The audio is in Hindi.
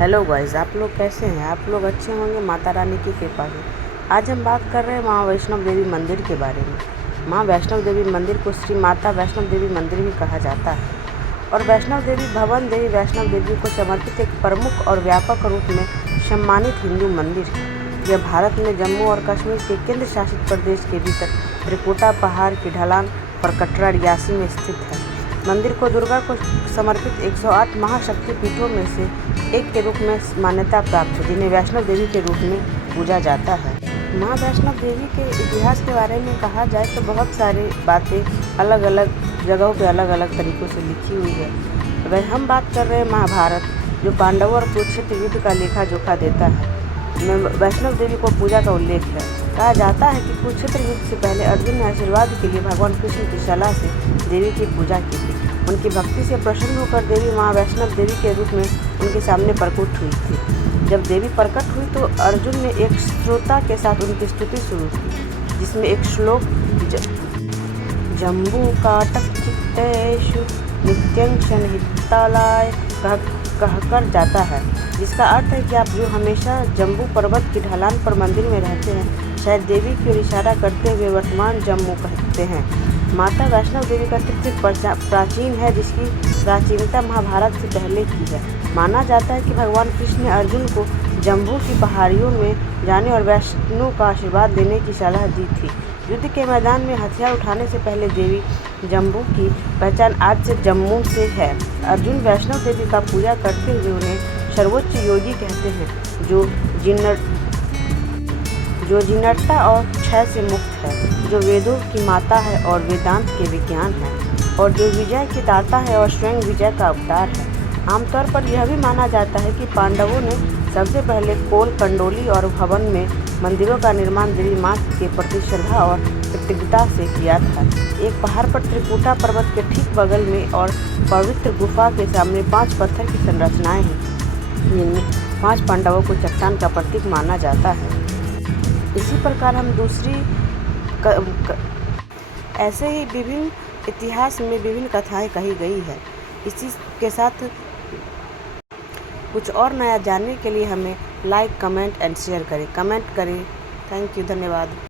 हेलो गाइस, आप लोग कैसे हैं। आप लोग अच्छे होंगे, माता रानी की कृपा से। आज हम बात कर रहे हैं माँ वैष्णव देवी मंदिर के बारे में। माँ वैष्णव देवी मंदिर को श्री माता वैष्णव देवी मंदिर भी कहा जाता है और वैष्णव देवी भवन देवी वैष्णव देवी को समर्पित एक प्रमुख और व्यापक रूप में सम्मानित हिंदू मंदिर है। यह भारत में जम्मू और कश्मीर के केंद्र शासित प्रदेश के भीतर त्रिकुटा पहाड़ की ढलान पर कटरा रियासी में स्थित है। मंदिर को दुर्गा को समर्पित 108 महाशक्ति पीठों में से एक के रूप में मान्यता प्राप्त है, जिन्हें वैष्णव देवी के रूप में पूजा जाता है। माँ वैष्णव देवी के इतिहास के बारे में कहा जाए तो बहुत सारी बातें अलग अलग जगहों पे अलग अलग तरीक़ों से लिखी हुई है। अगर हम बात कर रहे हैं महाभारत, जो पांडवों और कुरुक्षेत्र युद्ध का लेखा जोखा देता है, में वैष्णव देवी को पूजा का उल्लेख है। कहा जाता है कि कुरुक्षेत्र युद्ध से पहले अर्जुन ने आशीर्वाद के लिए भगवान कृष्ण की सलाह से देवी की पूजा की थी। उनकी भक्ति से प्रसन्न होकर देवी माँ वैष्णव देवी के रूप में उनके सामने प्रकट हुई थी। जब देवी प्रकट हुई तो अर्जुन ने एक श्रोता के साथ उनकी स्तुति शुरू की, जिसमें एक श्लोक जम्बू काटक चित्तेषु नित्यं क्षणहितालय कहकर जाता है, जिसका अर्थ है कि आप जो हमेशा जम्बू पर्वत की ढलान पर मंदिर में रहते हैं, शायद देवी की ओर इशारा करते हुए वर्तमान जम्मू कहते हैं। माता वैष्णव देवी का त्रिपिटक प्राचीन है, जिसकी प्राचीनता महाभारत से पहले की है। माना जाता है कि भगवान कृष्ण ने अर्जुन को जम्बू की पहाड़ियों में जाने और वैष्णव का आशीर्वाद देने की सलाह दी थी। युद्ध के मैदान में हथियार उठाने से पहले देवी जम्बू की पहचान आज से जम्मू से है। अर्जुन वैष्णव देवी का पूजा करते हुए उन्हें सर्वोच्च योगी कहते हैं, जो जीर्णता और क्षय से मुक्त है, जो वेदों की माता है और वेदांत के विज्ञान है, और जो विजय की दाता है और स्वयं विजय का अवतार है। आमतौर पर यह भी माना जाता है कि पांडवों ने सबसे पहले कोल, कंडोली और भवन में मंदिरों का निर्माण देवी माँ के प्रति श्रद्धा और कृतज्ञता से किया था। एक पहाड़ पर त्रिकुटा पर्वत के ठीक बगल में और पवित्र गुफा के सामने 5 पत्थर की संरचनाएं हैं, जिनमें 5 पांडवों को चट्टान का प्रतीक माना जाता है। इसी प्रकार हम ऐसे ही विभिन्न इतिहास में विभिन्न कथाएं कही गई है। इसी के साथ कुछ और नया जानने के लिए हमें लाइक, कमेंट एंड शेयर करें। थैंक यू, धन्यवाद।